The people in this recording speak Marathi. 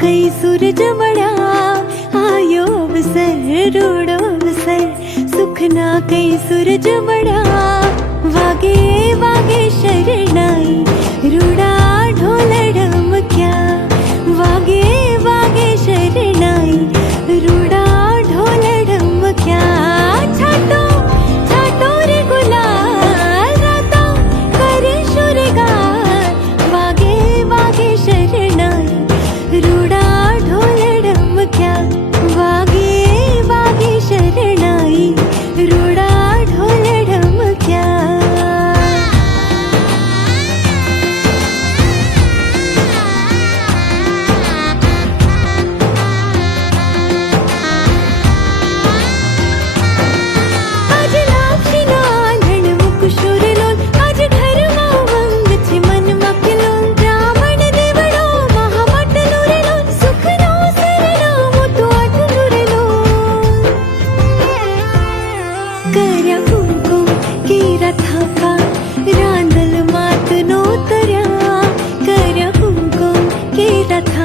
कई सूरज बड़ा आयो अवसर रूड़ो अवसर सुखना कई सूरज बड़ा वागे वागे शरणाई रूड़ा ढोल ढमक्या वागे वागे शरणाई रूड़ा ढोल ढमक्या छाटो छाटो रे गुलाल राता करे शुरगार वागे वागे शरणाई रूड़ा ढोल ढमक्या वागे वागे शरणाई रूड़ा ढोल ढमक्या आज लापशीना आंधण मुकुशोर लोल आज घरमा वंग छे मनमा किलोल ब्राह्मण देवड़ो महामटलो रे लोल सुखनो सरनामो तो आटलो रे लोल कर्या कुंकुम केरा थापा रांदल मातनो तर्या कर्या कुंकुम केरा थापा